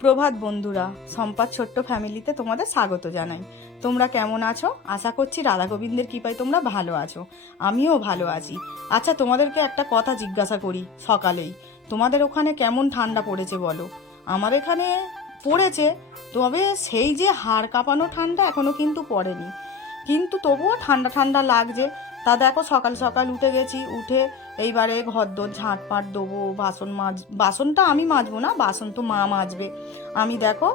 সুপ্রভাত বন্ধুরা সম্পাদ ছোট্ট ফ্যামিলিতে তোমাদের স্বাগত জানাই। তোমরা কেমন আছো? আশা করছি রাধা গোবিন্দের কৃপায় তোমরা ভালো আছো। আমিও ভালো আছি। আচ্ছা তোমাদেরকে একটা কথা জিজ্ঞাসা করি সকালেই। তোমাদের ওখানে কেমন ঠান্ডা পড়েছে বলো? আমার এখানে পড়েছে, তবে সেই যে হাড় কাঁপানো ঠান্ডা এখনও কিন্তু পড়েনি। কিন্তু তবুও ঠান্ডা ঠান্ডা লাগছে। তা দেখো সকাল সকাল উঠে গেছি, উঠে এইবারে ঘরদোর ঝাঁটপাট দেবো, বাসন মাজ, বাসনটা আমি মাজবো না, বাসন তো মা মাজবে। আমি দেখো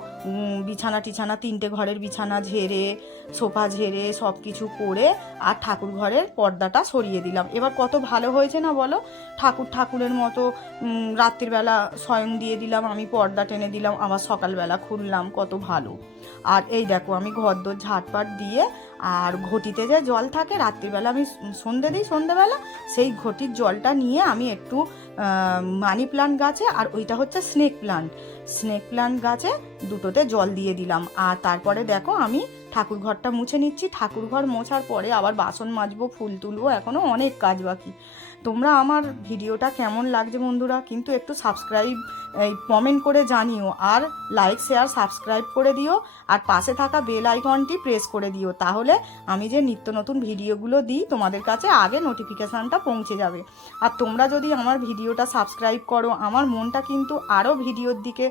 বিছানা টিছানা, তিনটে ঘরের বিছানা ঝেড়ে, সোফা ঝেড়ে সব কিছু করে আর ঠাকুর ঘরের পর্দাটা সরিয়ে দিলাম। এবার কত ভালো হয়েছে না বলো? ঠাকুর ঠাকুরের মতো রাত্রিবেলা স্বয়ং দিয়ে দিলাম, আমি পর্দা টেনে দিলাম, আবার সকালবেলা খুললাম, কত ভালো। আর এই দেখো, আমি ঘরদোর ঝাঁটপাট দিয়ে আর ঘটিতে যে জল থাকে, রাত্রিবেলা আমি সন্ধে দিই সন্ধেবেলা সেই ঘটির জলটা নিয়ে আমি একটু মানি প্লান্ট গাছে আর ওইটা হচ্ছে স্নেক প্লান্ট। স্নেক প্লান্ট গাছে দুটোতে জল দিয়ে দিলাম। আর তারপরে দেখো আমি ঠাকুর ঘরটা মুছে নিচ্ছি। ঠাকুর ঘর মোছার পরে আবার বাসন মাজবো, ফুল তুলবো এখনও অনেক কাজ বাকি। তোমরা আমার ভিডিওটা কেমন লাগছে বন্ধুরা? কিন্তু একটু সাবস্ক্রাইব এই কমেন্ট করে জানিও আর লাইক শেয়ার সাবস্ক্রাইব করে দিও আর পাশে থাকা বেল আইকনটি প্রেস করে দিও। তাহলে আমি যে নিত্য নতুন ভিডিওগুলো দিই, তোমাদের কাছে আগে নোটিফিকেশানটা পৌঁছে যাবে। আর তোমরা যদি আমার ভিডিওটা সাবস্ক্রাইব করো, আমার মনটা কিন্তু আরও ভিডিওর দিকে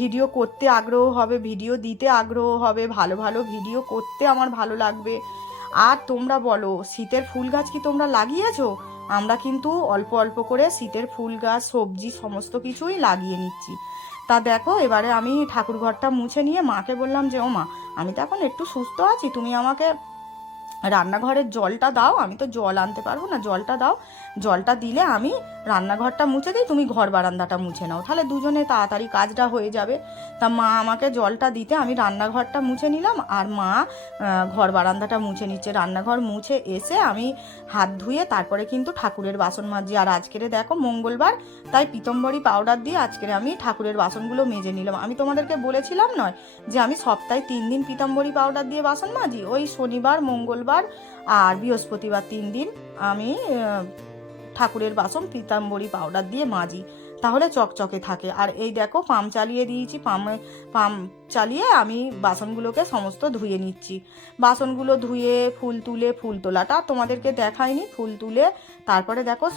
ভিডিও করতে আগ্রহ হবে, ভিডিও দিতে আগ্রহ হবে, ভালো ভালো ভিডিও করতে আমার ভালো লাগবে। আর তোমরা বলো, শীতের ফুল গাছ কি তোমরা লাগিয়েছো? আমরা কিন্তু অল্প অল্প করে শীতের ফুল গাছ, সবজি, সমস্ত কিছুই লাগিয়ে নিচ্ছি। তা দেখো, এবারে আমি ঠাকুর ঘরটা মুছে নিয়ে মাকে বললাম যে ও মা আমি তো এখন একটু সুস্থ আছি, তুমি আমাকে রান্নাঘরের জলটা দাও, আমি তো জল আনতে পারব না, জলটা দাও। জলটা দিলে আমি রান্নাঘরটা মুছে দিই, তুমি ঘর বারান্দাটা মুছে নাও। তাহলে দুজনে তাড়াতাড়ি কাজটা হয়ে যাবে। তা মা আমাকে জলটা দিতে, আমি রান্নাঘরটা মুছে নিলাম, আর মা ঘর বারান্দাটা মুছে নিচ্ছে। রান্নাঘর মুছে এসে আমি হাত ধুয়ে তারপরে কিন্তু ঠাকুরের বাসন মাজি। আর আজকেরে দেখো মঙ্গলবার, তাই পিতম্বরী পাউডার দিয়ে আজকের আমি ঠাকুরের বাসনগুলো মেজে নিলাম। আমি তোমাদেরকে বলেছিলাম নয় যে আমি সপ্তাহে তিন দিন পিতাম্বরী পাউডার দিয়ে বাসন মাজি। ওই শনিবার, মঙ্গলবার আর বৃহস্পতিবার তিন দিন আমি ঠাকুরের বাসন পিতাম্বরী পাউডার দিয়ে মাজি। তাহলে চকচকে থাকে। আর এই দেখো, পাম্প চালিয়ে দিয়েছি, পাম্পে, পাম্প চালিয়ে আমি বাসনগুলোকে সমস্ত ধুয়ে নিচ্ছি। বাসনগুলো ধুয়ে, ফুল তুলে, ফুল তোলাটা তোমাদেরকে দেখাইনি। ফুল তুলে তারপরে দেখো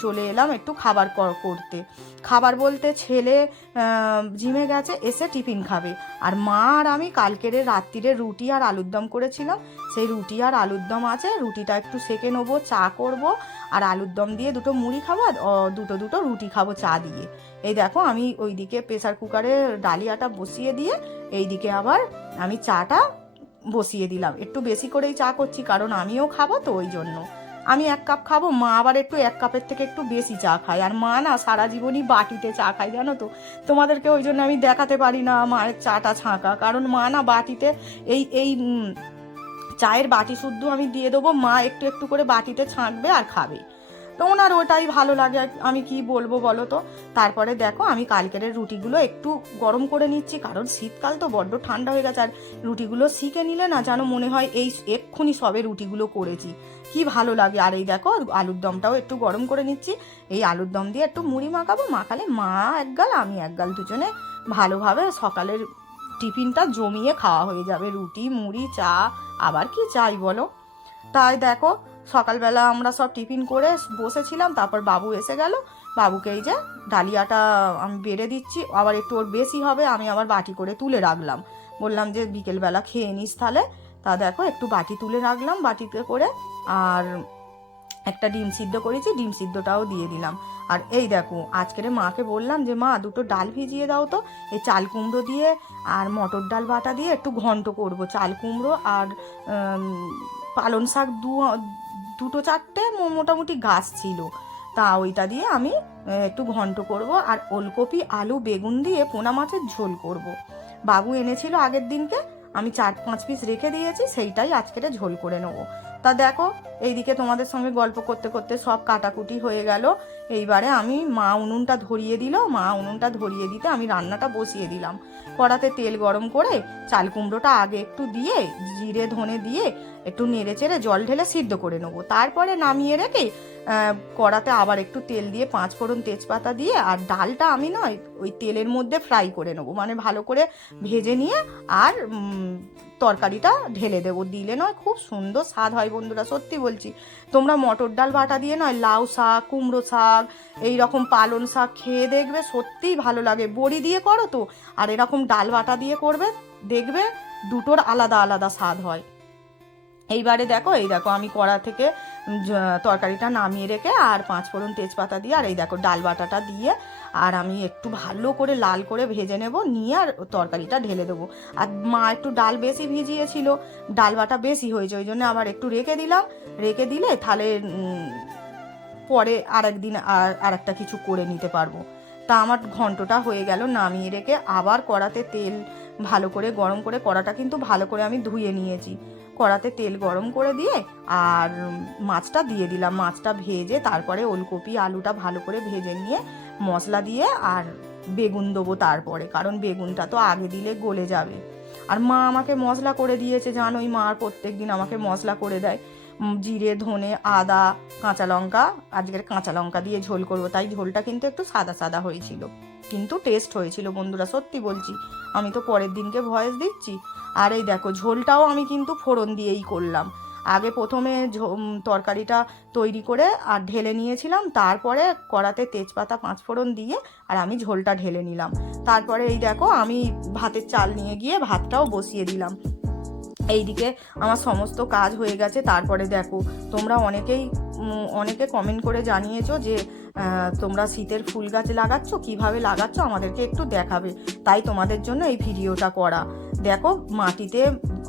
চলে এলাম একটু খাবার কর- করতে। খাবার বলতে ছেলে জিমে গেছে, এসে টিফিন খাবে। আর মা আর আমি কালকের রাত্রিরে রুটি আর আলুর দম করেছিলাম। সেই রুটি আর আলুর দম আছে, রুটিটা একটু সেকে নেব, চা করব। আর আলুর দম দিয়ে দুটো মুড়ি খাব আর দুটো দুটো রুটি খাব চা দিয়ে। এই দেখো, আমি ওইদিকে প্রেসার কুকারে ডালিয়াটা বসিয়ে দিয়ে এইদিকে আবার আমি চাটা বসিয়ে দিলাম। একটু বেশি করেই চা করছি, কারণ আমিও খাব তো ওই জন্য। আমি এক কাপ খাব, মা আবার একটু এক কাপের থেকে একটু বেশি চা খায়। আর মা না সারা জীবনই বাটিতে চা খায়, জানো তো? তোমাদেরকে ওই জন্য আমি দেখাতে পারি না মায়ের চাটা ছাঁকা। কারণ মা না বাটিতে এই এই চায়ের বাটি শুদ্ধ আমি দিয়ে দেবো, মা একটু একটু করে বাটিতে ছাঁকবে আর খাবে। তো ওনার ওটাই ভালো লাগে আমি কি বলব বলো তো? তারপরে দেখো আমি কালকের রুটিগুলো একটু গরম করে নিচ্ছি, কারণ শীতকাল তো বড্ড ঠান্ডা হয়ে গেছে, আর রুটিগুলো শিখে নিলে না যেন মনে হয় এই এক্ষুনি সবে রুটিগুলো করেছি। কি ভালো লাগে। আর এই দেখো আলুর দমটাও একটু গরম করে নিচ্ছি। এই আলুর দম দিয়ে একটু মুড়ি মাখাবো, মাখালে মা এক গাল আমি এক গাল দুজনে ভালোভাবে সকালের টিফিনটা জমিয়ে খাওয়া হয়ে যাবে। রুটি, মুড়ি, চা, আবার কি চাই বলো? তাই দেখো সকালবেলা আমরা সব টিফিন করে বসেছিলাম, তারপর বাবু এসে গেল। বাবুকে এই যে ডালিয়াটা আমি বেড়ে দিচ্ছি, আবার একটু ওর বেশি হবে, আমি আবার বাটি করে তুলে রাখলাম। বললাম যে বিকেলবেলা খেয়ে নিস তাহলে। তা দেখো, একটু বাটি তুলে রাখলাম বাটিতে করে, আর একটা ডিম সিদ্ধ করেছি, ডিম সিদ্ধটাও দিয়ে দিলাম। আর এই দেখো আজকের মাকে বললাম যে, মা, দুটো ডাল ভিজিয়ে দাও তো, এই চাল কুমড়ো দিয়ে আর মটর ডাল বাটা দিয়ে একটু ঘন্ট করব, চাল কুমড়ো আর উম, পালং শাক দু দুটো চারটে মোটামুটি গাছ ছিল তা ওইটা দিয়ে আমি একটু ঘন্ট করব আর ওলকপি আলু বেগুন দিয়ে পোনা মাছের ঝোল করব। বাবু এনেছিল আগের দিনকে আমি চার পাঁচ পিস রেখে দিয়েছি সেইটাই আজকেটা ঝোল করে নেব তা দেখো, এইদিকে তোমাদের সঙ্গে গল্প করতে করতে সব কাটাকুটি হয়ে গেল। এইবারে আমি মা উনুনটা ধরিয়ে দিল, মা উনুনটা ধরিয়ে দিতে আমি রান্নাটা বসিয়ে দিলাম। কড়াতে তেল গরম করে চাল কুমড়োটা আগে একটু দিয়ে, জিরে ধনে দিয়ে একটু নেড়ে চেড়ে জল ঢেলে সিদ্ধ করে নেব। তারপরে নামিয়ে রেখে কড়াতে আবার একটু তেল দিয়ে পাঁচ ফোড়ন তেজপাতা দিয়ে আর ডালটা আমি নয়, ওই তেলের মধ্যে ফ্রাই করে নেব। মানে ভালো করে ভেজে নিয়ে আর তরকারিটা ঢেলে দেব। দিলে নয়, খুব সুন্দর স্বাদ হয় বন্ধুরা, সত্যি বলছি। তোমরা মটর ডাল বাটা দিয়ে নয়, লাউ শাক, কুমড়ো শাক, এই রকম পালন শাক খেয়ে দেখবে, সত্যিই ভালো লাগে। বড়ি দিয়ে করো তো, আর এরকম ডাল বাটা দিয়ে করবে, দেখবে দুটোর আলাদা আলাদা স্বাদ হয়। এইবারে দেখো, এই দেখো আমি কড়া থেকে তরকারিটা নামিয়ে রেখে আর পাঁচ ফোড়ন তেজপাতা দিয়ে, আর এই দেখো ডাল বাটাটা দিয়ে, আর আমি একটু ভালো করে লাল করে ভেজে নেব, নিয়ে আর তরকারিটা ঢেলে দেবো। আর মা একটু ডাল বেশি ভিজিয়েছিল, ডাল বাটা বেশি হয়েছে, ওই জন্য আবার একটু রেখে দিলাম, রেখে দিলে তাহলে পরে আর একদিন আর একটা কিছু করে নিতে পারব। তা আমার ঘন্টটা হয়ে গেল, নামিয়ে রেখে আবার কড়াতে তেল ভালো করে গরম করে কড়াটা কিন্তু ভালো করে আমি ধুয়ে নিয়েছি। কড়াতে তেল গরম করে দিয়ে আর মাছটা দিয়ে দিলাম। মাছটা ভেজে তারপরে ওলকপি, আলুটা ভালো করে ভেজে নিয়ে মশলা দিয়ে আর বেগুন দেবো তারপরে, কারণ বেগুনটা তো আগে দিলে গলে যাবে। আর মা আমাকে মশলা করে দিয়েছে, জানোই মা প্রত্যেক দিন আমাকে মশলা করে দেয়। জিরে, ধনে, আদা, কাঁচা লঙ্কা, আজকের কাঁচা লঙ্কা দিয়ে ঝোল করব, তাই ঝোলটা কিন্তু একটু সাদা সাদা হয়েছিল। কিন্তু টেস্ট হয়েছিল, বন্ধুরা, সত্যি বলছি। আমি তো পরের দিনকে ভয়েস দিচ্ছি। আর এই দেখো, ঝোলটাও আমি কিন্তু ফোড়ন দিয়েই করলাম। আগে প্রথমে তরকারিটা তৈরি করে আর ঢেলে নিয়েছিলাম, তারপরে কড়াতে তেজপাতা, পাঁচ ফোড়ন দিয়ে আর আমি ঝোলটা ঢেলে নিলাম। তারপরে এই দেখো, আমি ভাতের চাল নিয়ে গিয়ে ভাতটাও বসিয়ে দিলাম। এইদিকে আমার সমস্ত কাজ হয়ে গেছে, তারপরে দেখো, তোমরা অনেকেই অনেকে কমেন্ট করে জানিয়েছো যে তোমরা শীতের ফুল গাছ লাগাচ্ছ, কীভাবে লাগাচ্ছ আমাদেরকে একটু দেখাবে। তাই তোমাদের জন্য এই ভিডিওটা করা। দেখো, মাটিতে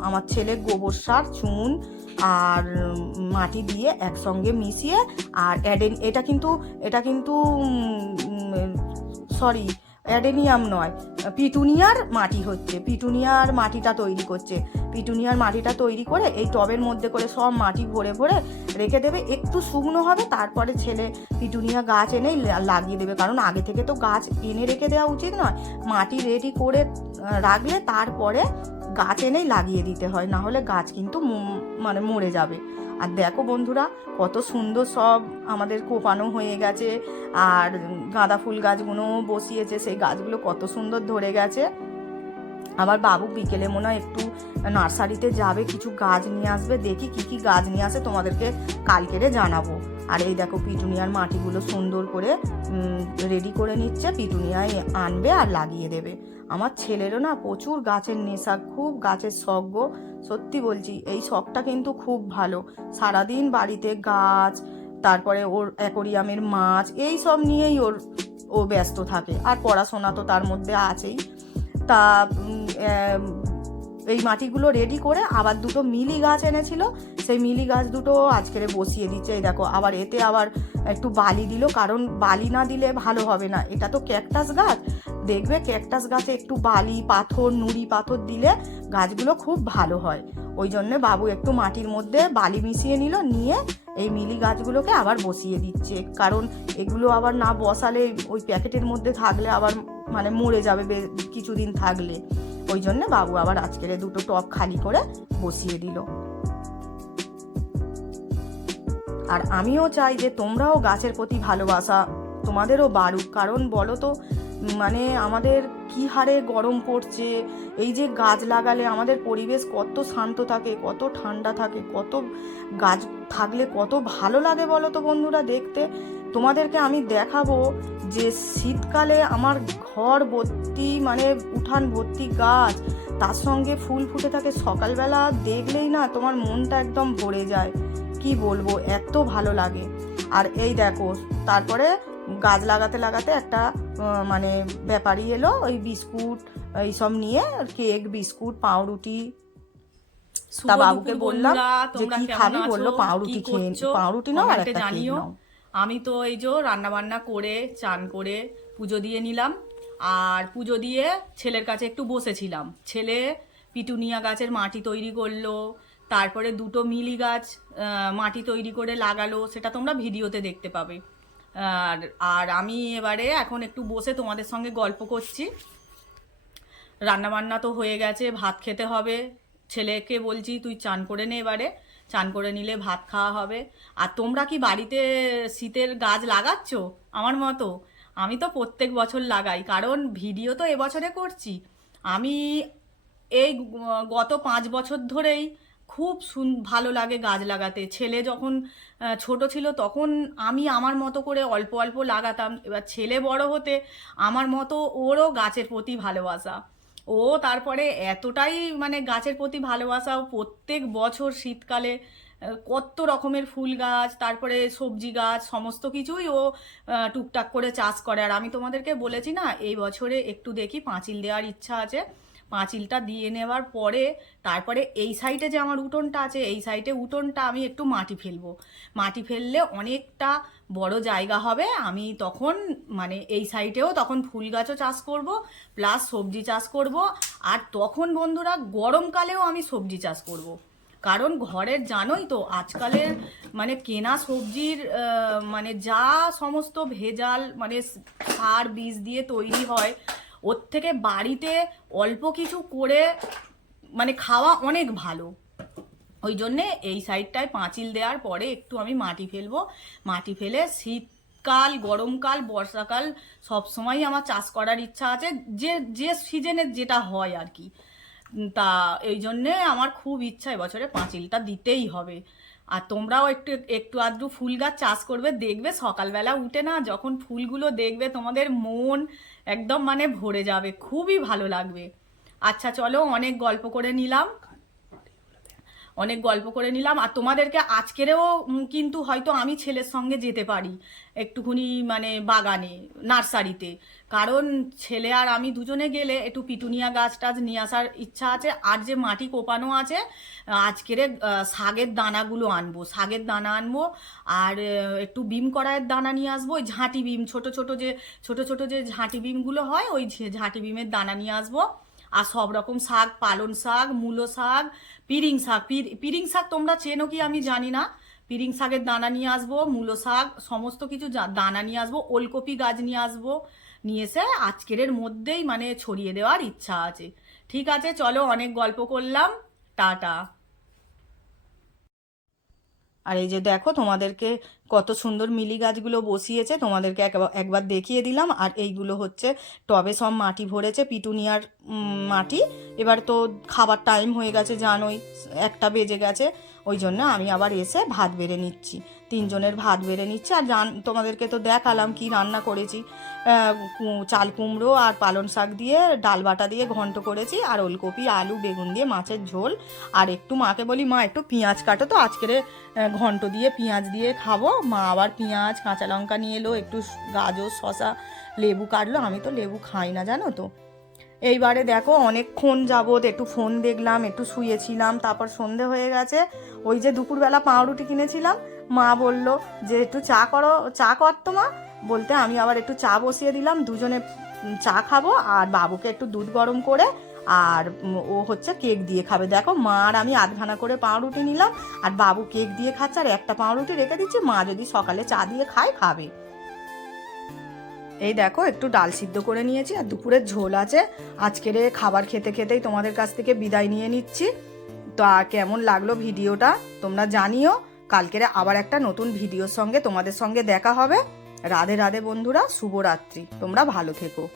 আমার ছেলে গোবর সার, চুন আর মাটি দিয়ে একসঙ্গে মিশিয়ে আর অ্যাডেন এটা কিন্তু এটা কিন্তু সরি অ্যাডেনিয়াম নয়, পিটুনিয়ার মাটি হচ্ছে, পিটুনিয়ার মাটিটা তৈরি করছে। পিটুনিয়ার মাটিটা তৈরি করে এই টবের মধ্যে করে সব মাটি ভরে ভরে রেখে দেবে, একটু শুকনো হবে, তারপরে ছেলে পিটুনিয়া গাছ এনেই লাগিয়ে দেবে। কারণ আগে থেকে তো গাছ এনে রেখে দেওয়া উচিত নয়। মাটি রেডি করে রাখলে তারপরে গাছ এনেই লাগিয়ে দিতে হয় না হলে গাছ কিন্তু মানে মরে যাবে। আর দেখো বন্ধুরা, কত সুন্দর সব আমাদের কোপানো হয়ে গেছে, আর গাঁদা ফুল গাছগুলো বসিয়েছে, সেই গাছগুলো কত সুন্দর ধরে গেছে। আমার বাবু বিকেলে মনে হয় একটু নার্সারিতে যাবে, কিছু গাছ নিয়ে আসবে, দেখি কি কি গাছ নিয়ে আসে, তোমাদেরকে কালকেরে জানাব। আর এই দেখো পিটুনিয়ার মাটিগুলো সুন্দর করে রেডি করে নিচ্ছে, পিটুনিয়ায় আনবে আর লাগিয়ে দেবে। আমার ছেলেরও না প্রচুর গাছের নেশা, খুব গাছের শখ সত্যি বলছি, এই শখটা কিন্তু খুব ভালো। সারাদিন বাড়িতে গাছ, তারপরে ওর অ্যাকোরিয়ামের মাছ, এই সব নিয়েই ওর, ও ব্যস্ত থাকে। আর পড়াশোনা তো তার মধ্যে আছেই। তা এই মাটিগুলো রেডি করে আবার দুটো মিলি গাছ এনেছিল। সেই মিলি গাছ দুটো আজকের বসিয়ে দিচ্ছে। এই দেখো, আবার এতে আবার একটু বালি দিল, কারণ বালি না দিলে ভালো হবে না। এটা তো ক্যাকটাস গাছ। দেখবে ক্যাকটাস গাছে একটু বালি, পাথর, নুড়ি পাথর দিলে গাছগুলো খুব ভালো হয়। ওই জন্যে বাবু একটু মাটির মধ্যে বালি মিশিয়ে নিল, নিয়ে এই মিলি গাছগুলোকে আবার বসিয়ে দিচ্ছে। কারণ এগুলো আবার না বসালে ওই প্যাকেটের মধ্যে থাকলে আবার মানে মরে যাবে কিছুদিন থাকলে। ওই জন্য বাবু আবার আজকের দুটো টপ খালি করে বসিয়ে দিল। আর আমিও চাই যে তোমরাও গাছের প্রতি ভালোবাসা, তোমাদেরও বাড়ুক। কারণ বলো তো মানে আমাদের কি হারে গরম পড়ছে, এই যে গাছ লাগালে আমাদের পরিবেশ কত শান্ত থাকে, কত ঠান্ডা থাকে, কত গাছ থাকলে কত ভালো লাগে বলো তো বন্ধুরা দেখতে। তোমাদেরকে আমি দেখাবো যে শীতকালে আমার ঘর ভর্তি মানে উঠান ভর্তি গাছ তার সঙ্গে ফুল ফুটে থাকে। সকালবেলা দেখলেই না তোমার মনটা একদম ভরে যায়। কি বলব এত ভালো লাগে। আর এই দেখো তারপরে গাছ লাগাতে লাগাতে একটা মানে ব্যাপারী এলো ওই বিস্কুট এইসব নিয়ে কেক বিস্কুট পাউরুটি। তা বাবুকে বললাম যে কি খাবি বলল? পাউরুটি খেয়ে পাউরুটি নাও আর একটা কেক নাও। আমি তো এই যে রান্না বান্না করে, চান করে পুজো দিয়ে নিলাম। আর পুজো দিয়ে ছেলের কাছে একটু বসেছিলাম। ছেলে পিটুনিয়া গাছের মাটি তৈরি করল, তারপরে দুটো মিলি গাছ মাটি তৈরি করে লাগালো, সেটা তোমরা ভিডিওতে দেখতে পাবে। আর আর আমি এবারে এখন একটু বসে তোমাদের সঙ্গে গল্প করছি। রান্নাবান্না তো হয়ে গেছে, ভাত খেতে হবে। ছেলেকে বলছি, তুই চান করে নে এবারে। চান করে নিলে ভাত খাওয়া হবে। আর তোমরা কি বাড়িতে শীতের গাছ লাগাচ্ছ? আমার মতো। আমি তো প্রত্যেক বছর লাগাই, কারণ ভিডিও তো এবছরে করছি। আমি এই গত পাঁচ বছর ধরেই খুব সুন, ভালো লাগে গাছ লাগাতে। ছেলে যখন ছোট ছিল তখন আমি আমার মতো করে অল্প অল্প লাগাতাম। এবার ছেলে বড় হতে আমার মতো ওরও গাছের প্রতি ভালোবাসা। ও তারপরে এতটাই মানে গাছের প্রতি ভালোবাসা প্রত্যেক বছর শীতকালে কত রকমের ফুল গাছ, তারপরে সবজি গাছ, সমস্ত কিছুই ও টুকটাক করে চাষ করে। আর আমি তোমাদেরকে বলেছি না, এই বছরে একটু দেখি পাঁচিল দেওয়ার ইচ্ছা আছে। পাঁচিলটা দিয়ে নেওয়ার পরে তারপরে এই সাইডে যে আমার উঠোনটা আছে, এই সাইডে উঠোনটা আমি একটু মাটি ফেলব। মাটি ফেললে অনেকটা বড় জায়গা হবে। আমি তখন মানে এই সাইডেও তখন ফুল গাছও চাষ করব, প্লাস সবজি চাষ করব, আর তখন বন্ধুরা গরমকালেও আমি সবজি চাষ করব। কারণ ঘরের জানোই তো আজকালের মানে কেনা সবজির মানে যা সমস্ত ভেজাল মানে সার, বীজ দিয়ে তৈরি হয় ওর থেকে বাড়িতে অল্প কিছু করে মানে খাওয়া অনেক ভালো। ওই জন্যে এই সাইডটায় পাঁচিল দেওয়ার পরে একটু আমি মাটি ফেলব। মাটি ফেলে শীতকাল, গরমকাল, বর্ষাকাল সব সময় আমার চাষ করার ইচ্ছা আছে। যে যে সিজনে যেটা হয় আর কি। তা এই জন্যে আমার খুব ইচ্ছা এবছরে পাঁচিলটা দিতেই হবে। আর তোমরাও একটু একটু আধটু ফুল গাছ চাষ করবে, দেখবে সকালবেলা উঠে না যখন ফুলগুলো দেখবে তোমাদের মন একদম মানে ভরে যাবে খুবই ভালো লাগবে। আচ্ছা চলো অনেক গল্প করে নিলাম। অনেক গল্প করে নিলাম। আর তোমাদেরকে আজকেরও কিন্তু হয়তো আমি ছেলের সঙ্গে যেতে পারি একটুখানি মানে বাগানে, নার্সারিতে। কারণ ছেলে আর আমি দুজনে গেলে একটু পিটুনিয়া গাছ টাছ নিয়ে আসার ইচ্ছা আছে। আর যে মাটি কোপানো আছে, আজকের শাগের দানাগুলো আনব। শাগের দানা আনব আর একটু বিম কড়াইয়ের দানা নিয়ে আসব। ওই ঝাঁটি বিম, ছোট ছোট যে, ছোট ছোট যে ঝাঁটি বিমগুলো হয়, ওই ঝাঁটি বিমের দানা নিয়ে আসব। আর সব রকম শাক, পালন শাক, মূলো শাক, পিরিং শাক। পির- শাক তোমরা চেনো কি আমি জানি না। পিরিং শাকের দানা নিয়ে আসব, মূলো শাক, সমস্ত কিছু দানা নিয়ে আসব, ওলকপি গাছ নিয়ে আসব। নিয়ে এসে আজকের মধ্যেই মানে ছড়িয়ে দেওয়ার ইচ্ছা আছে। ঠিক আছে, চলো অনেক গল্প করলাম। টাটা। আর এই যে দেখো তোমাদেরকে কত সুন্দর মিলি গাছগুলো বসিয়েছে, তোমাদেরকে একবার- দেখিয়ে দিলাম। আর এইগুলো হচ্ছে টবে সব মাটি ভরেছে, পিটুনিয়ার মাটি। এবার তো খাবার টাইম হয়ে গেছে, জানোই, একটা বেজে গেছে। ওই জন্য আমি আবার এসে ভাত বেড়ে নিচ্ছি। তিনজনের ভাত বেড়ে নিচ্ছি। আর জান তোমাদেরকে তো দেখালাম কি রান্না করেছি। চাল কুমড়ো আর পালন শাক দিয়ে, ডাল বাটা দিয়ে ঘন্ট করেছি, আর ওলকপি, আলু, বেগুন দিয়ে, মাছের ঝোল। আর একটু মাকে বলি, মা, একটু পেঁয়াজ কাটো তো, আজকের ঘন্ট দিয়ে পেঁয়াজ দিয়ে খাব। মা আবার পেঁয়াজ, কাঁচা লঙ্কা নিয়ে এলো, একটু গাজর শশা লেবু কাটলো। আমি তো লেবু খাই না, জানো তো। এইবারে দেখো, অনেকক্ষণ যাবৎ একটু ফোন দেখলাম, একটু শুয়েছিলাম, তারপর সন্ধে হয়ে গেছে। ওই যে দুপুরবেলা পাউরুটি কিনেছিলাম, মা বলল যে, একটু চা করো, চা কর তো মা। বলতে আমি আবার একটু চা বসিয়ে দিলাম, দুজনে চা খাব, আর বাবুকে একটু দুধ গরম করে আর ও হচ্ছে কেক দিয়ে খাবে। দেখো, মা আর আমি আধখানা করে পাউরুটি নিলাম, আর বাবু কেক দিয়ে খাচ্ছে, আর একটা পাউরুটি রেখে দিচ্ছি, মা যদি সকালে চা দিয়ে খায়, খাবে। এই দেখো, একটু ডাল সিদ্ধ করে নিয়েছি, আর দুপুরের ঝোল আছে। আজকের খাবার খেতে খেতেই তোমাদের কাছ থেকে বিদায় নিয়ে নিচ্ছি। তো কেমন লাগল ভিডিওটা, তোমরা জানিও। কালকেরে আবার একটা নতুন ভিডিওর সঙ্গে তোমাদের সঙ্গে দেখা হবে। রাধে রাধে বন্ধুরা, শুভরাত্রি। তোমরা ভালো থেকো।